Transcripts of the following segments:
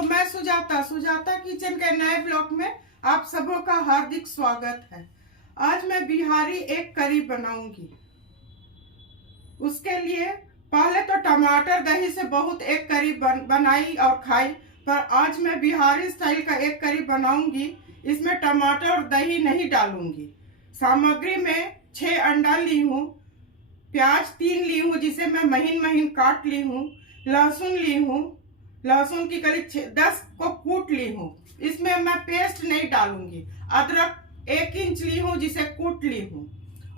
दोस्तों, मैं सुजाता सुजाता किचन के नए ब्लॉग में आप सबों का हार्दिक स्वागत है। आज मैं बिहारी एक करी बनाऊंगी। उसके लिए पहले तो टमाटर दही से बहुत एक करी बनाई और खाई, पर आज मैं बिहारी स्टाइल का एक करी बनाऊंगी। इसमें टमाटर और दही नहीं डालूंगी। सामग्री में 6 अंडा ली हूँ, प्याज 3 ली हूँ जिसे मैं महीन महीन काट ली हूँ, लहसुन ली हूँ, लहसुन की कली 10 को कूट ली हूँ। इसमें मैं पेस्ट नहीं डालूंगी। अदरक 1 इंच ली हूँ जिसे कूट ली हूँ,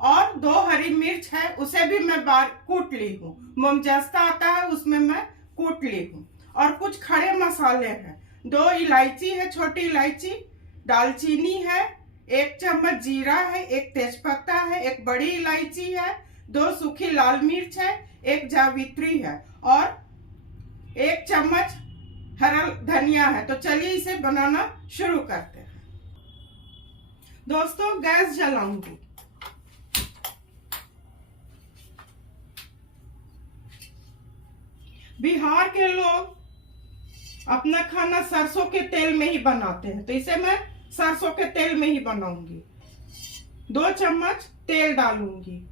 और 2 हरी मिर्च है उसे भी मैं कूट ली हूँ। मोमजस्ता आता है उसमें मैं कूट ली हूँ। और कुछ खड़े मसाले हैं, 2 इलायची है, छोटी इलायची, दालचीनी है, 1 चम्मच जीरा है, 1 तेजपत्ता है, 1 बड़ी इलायची है, 2 सूखी लाल मिर्च है, 1 जावित्री है और 1 चम्मच हरा धनिया है। तो चलिए इसे बनाना शुरू करते हैं। दोस्तों, गैस जलाऊंगी। बिहार के लोग अपना खाना सरसों के तेल में ही बनाते हैं, तो इसे मैं सरसों के तेल में ही बनाऊंगी। 2 चम्मच तेल डालूंगी।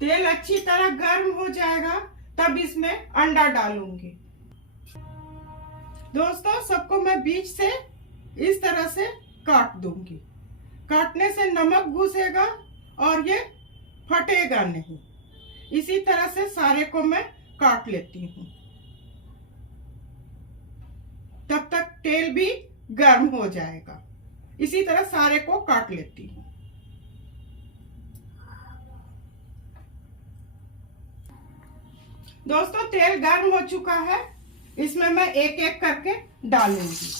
तेल अच्छी तरह गर्म हो जाएगा तब इसमें अंडा डालूंगी। दोस्तों, सबको मैं बीच से इस तरह से काट दूंगी। काटने से नमक घुसेगा और ये फटेगा नहीं। इसी तरह से सारे को मैं काट लेती हूँ। तब तक तेल भी गर्म हो जाएगा। इसी तरह सारे को काट लेती हूँ। दोस्तों, तेल गर्म हो चुका है। इसमें मैं एक एक करके डालूंगी।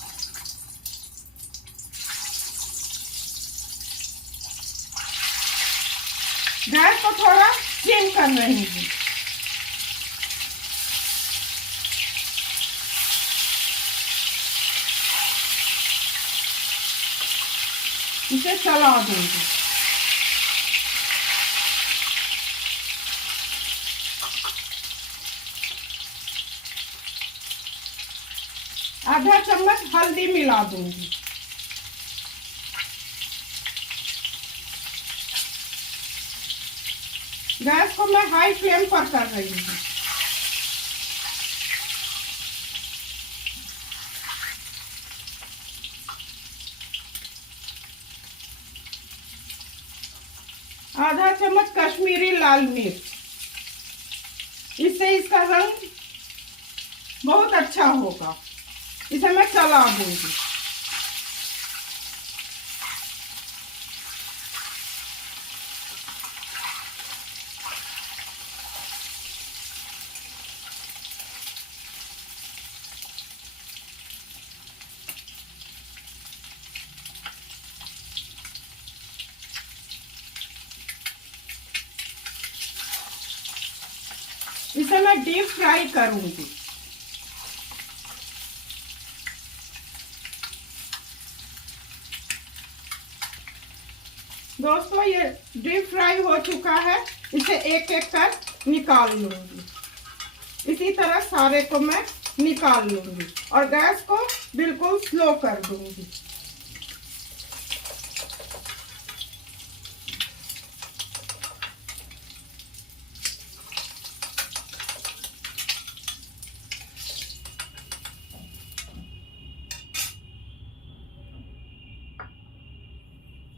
गैस को थोड़ा सिम कर रही हूँ। इसे चला दूंगी। आधा चम्मच हल्दी मिला दूंगी। गैस को मैं हाई फ्लेम पर कर रही हूँ। आधा चम्मच कश्मीरी लाल मिर्च, इससे इसका रंग बहुत अच्छा होगा। इसे मैं चला दूंगी। इसे मैं डीप फ्राई करूंगी। दोस्तों, ये डीप फ्राई हो चुका है। इसे एक एक कर निकाल लूंगी। इसी तरह सारे को मैं निकाल लूंगी और गैस को बिल्कुल स्लो कर दूंगी।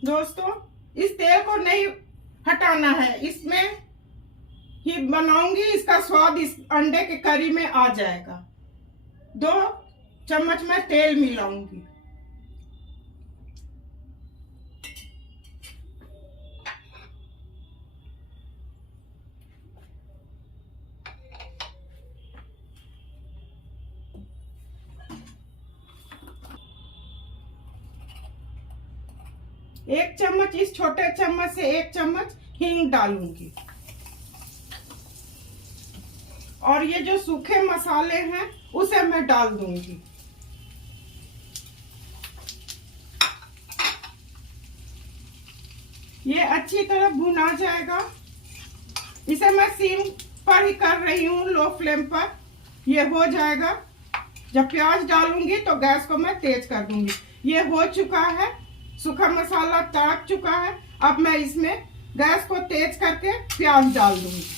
दोस्तों, इस तेल को नहीं हटाना है, इसमें ही बनाऊंगी। इसका स्वाद इस अंडे के करी में आ जाएगा। 2 चम्मच मैं तेल मिलाऊंगी। एक चम्मच, इस छोटे चम्मच से 1 चम्मच हींग डालूंगी। और ये जो सूखे मसाले हैं उसे मैं डाल दूंगी। ये अच्छी तरह भुना जाएगा। इसे मैं सिम पर ही कर रही हूँ, लो फ्लेम पर। ये हो जाएगा। जब प्याज डालूंगी तो गैस को मैं तेज कर दूंगी। ये हो चुका है, सूखा मसाला तड़क चुका है। अब मैं इसमें गैस को तेज करके प्याज डाल दूंगी।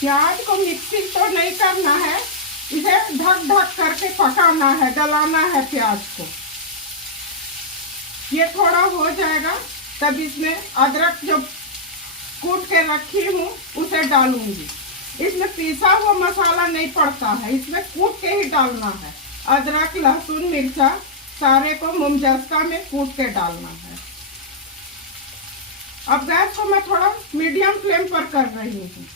प्याज को मिक्सिंग तो नहीं करना है, इसे ढक ढक करके पकाना है, गलाना है प्याज को। ये थोड़ा हो जाएगा तब इसमें अदरक जो कूट के रखी हूँ उसे डालूंगी। इसमें पिसा हुआ मसाला नहीं पड़ता है, इसमें कूट के ही डालना है। अदरक, लहसुन, मिर्चा सारे को मुमजस्ता में कूट के डालना है। अब गैस को मैं थोड़ा मीडियम फ्लेम पर कर रही हूँ।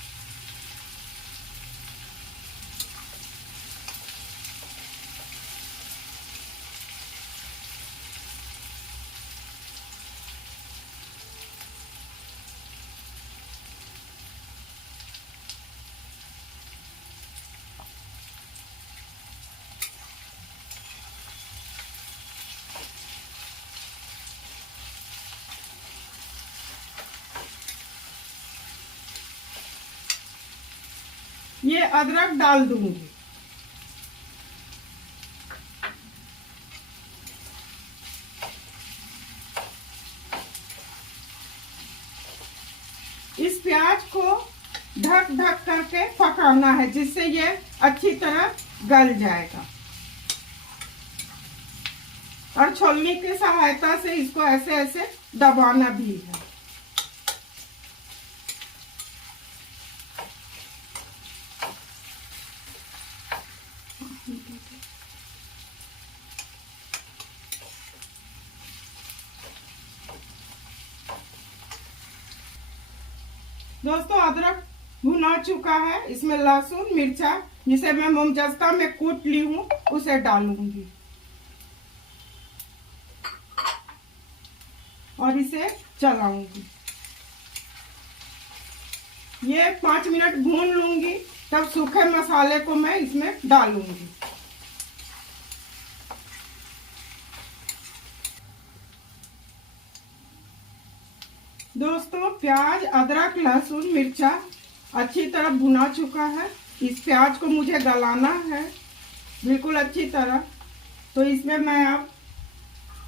ये अदरक डाल दूंगी। इस प्याज को ढक ढक करके पकाना है, जिससे ये अच्छी तरह गल जाएगा। और छोलनी की सहायता से इसको ऐसे ऐसे दबाना भी है। दोस्तों, अदरक भुना चुका है। इसमें लहसुन, मिर्चा जिसे मैं मुमजस्ता में कूट ली हूँ उसे डालूंगी और इसे चलाऊंगी। ये 5 मिनट भून लूंगी, तब सूखे मसाले को मैं इसमें डालूंगी। दोस्तों, प्याज, अदरक, लहसुन, मिर्चा अच्छी तरह भुना चुका है। इस प्याज को मुझे गलाना है बिल्कुल अच्छी तरह। तो इसमें मैं अब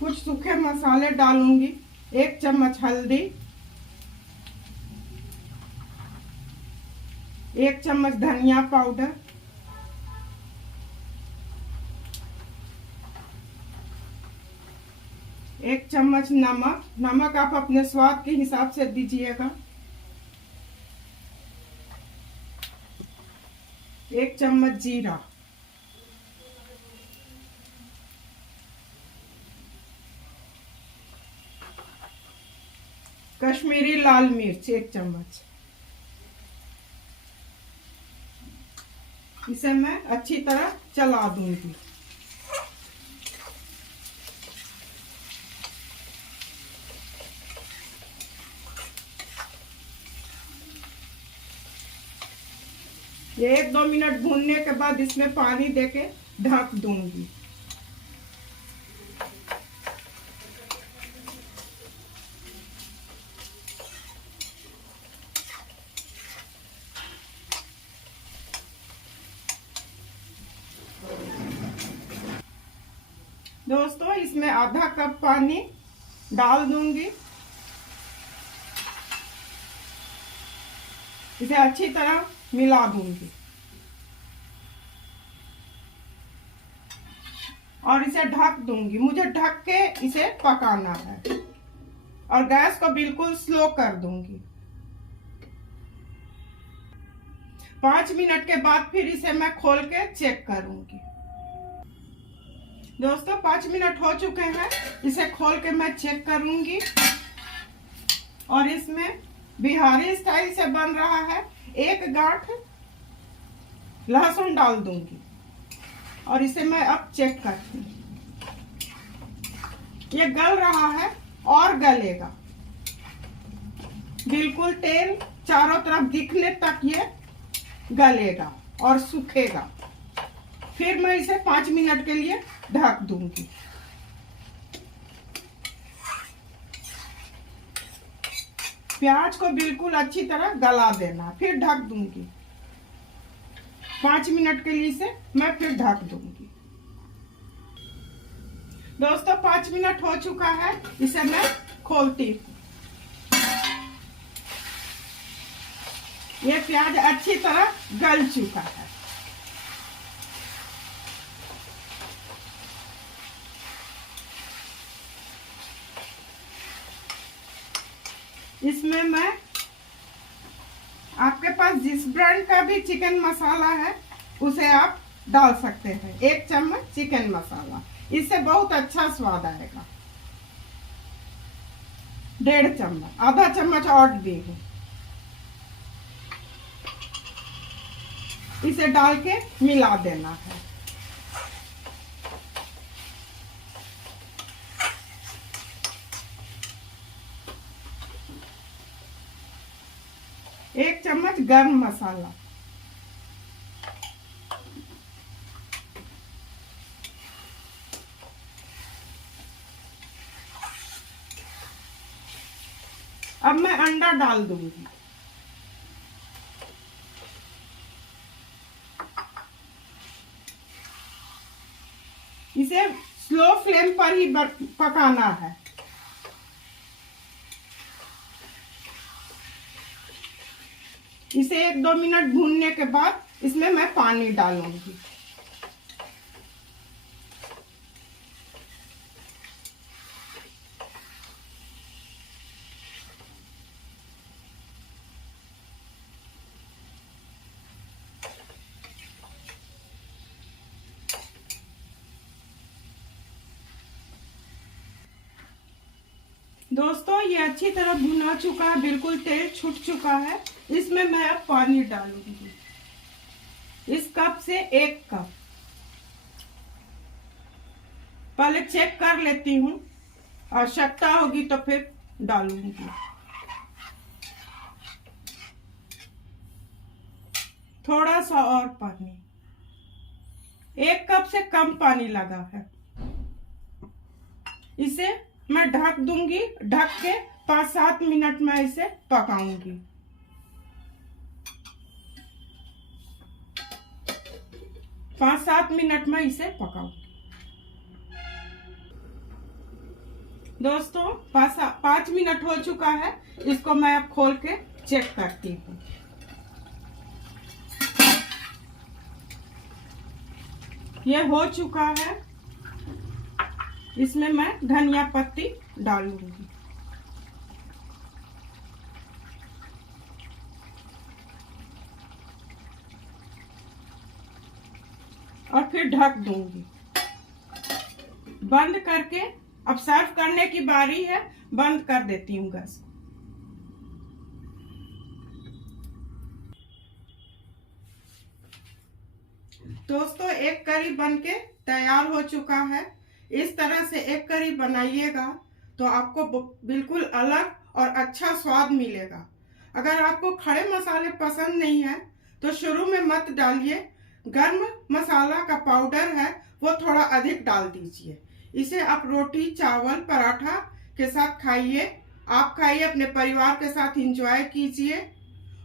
कुछ सूखे मसाले डालूंगी। 1 चम्मच हल्दी, 1 चम्मच धनिया पाउडर, 1 चम्मच नमक। नमक आप अपने स्वाद के हिसाब से दीजिएगा। 1 चम्मच जीरा, कश्मीरी लाल मिर्च 1 चम्मच। इसे मैं अच्छी तरह चला दूंगी। ये 1-2 मिनट भूनने के बाद इसमें पानी देके ढक दूंगी। दोस्तों, इसमें आधा कप पानी डाल दूंगी। इसे अच्छी तरह मिला दूंगी और इसे ढक दूंगी। मुझे ढक के इसे पकाना है और गैस को बिल्कुल स्लो कर दूंगी। 5 मिनट के बाद फिर इसे मैं खोल के चेक करूंगी। दोस्तों, 5 मिनट हो चुके हैं। इसे खोल के मैं चेक करूंगी और इसमें बिहारी स्टाइल से बन रहा है। 1 गांठ लहसुन डाल दूंगी और इसे मैं अब चेक करती हूँ। ये गल रहा है और गलेगा। बिल्कुल तेल चारों तरफ दिखने तक ये गलेगा और सूखेगा। फिर मैं इसे 5 मिनट के लिए ढक दूंगी। प्याज को बिल्कुल अच्छी तरह गला देना, फिर ढक दूंगी। 5 मिनट के लिए इसे मैं फिर ढक दूंगी। दोस्तों 5 मिनट हो चुका है, इसे मैं खोलती हूँ। ये प्याज अच्छी तरह गल चुका है। इसमें मैं आपके पास जिस ब्रांड का भी चिकन मसाला है उसे आप डाल सकते हैं। 1 चम्मच चिकन मसाला, इससे बहुत अच्छा स्वाद आएगा। 1.5 चम्मच, आधा चम्मच और दी हूँ। इसे डाल के मिला देना है। एक चम्मच गरम मसाला, अब मैं अंडा डाल दूंगी। इसे स्लो फ्लेम पर ही पकाना है। इसे 1-2 मिनट भूनने के बाद इसमें मैं पानी डालूंगी। दोस्तों ये अच्छी तरह भुना चुका है, बिल्कुल तेल छूट चुका है। इसमें मैं अब पानी डालूंगी। इस कप से 1 कप। पहले चेक कर लेती हूँ, आवश्यकता होगी तो फिर डालूंगी। थोड़ा सा और पानी, 1 कप से कम पानी लगा है। इसे मैं ढक दूंगी। ढक के 5-7 मिनट में इसे पकाऊंगी। पाँच 7 मिनट में इसे पकाऊंगी। दोस्तों 5 मिनट हो चुका है। इसको मैं अब खोल के चेक करती हूँ। ये हो चुका है। इसमें मैं धनिया पत्ती डालूंगी। और फिर ढक दूंगी। बंद करके अब सर्व करने की बारी है। बंद कर देती हूँ गैस। दोस्तों एक करी बनके तैयार हो चुका है। इस तरह से एक करी बनाइएगा तो आपको बिल्कुल अलग और अच्छा स्वाद मिलेगा। अगर आपको खड़े मसाले पसंद नहीं है तो शुरू में मत डालिए। गर्म मसाला का पाउडर है वो थोड़ा अधिक डाल दीजिए। इसे आप रोटी, चावल, पराठा के साथ खाइए। आप खाइए, अपने परिवार के साथ एंजॉय कीजिए।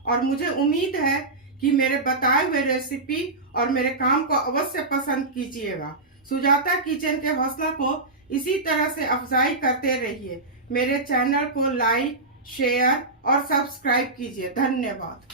और मुझे उम्मीद है कि मेरे बताए हुए रेसिपी और मेरे काम को अवश्य पसंद कीजिएगा। सुजाता किचन के हौसला को इसी तरह से अफजाई करते रहिए। मेरे चैनल को लाइक, शेयर और सब्सक्राइब कीजिए। धन्यवाद।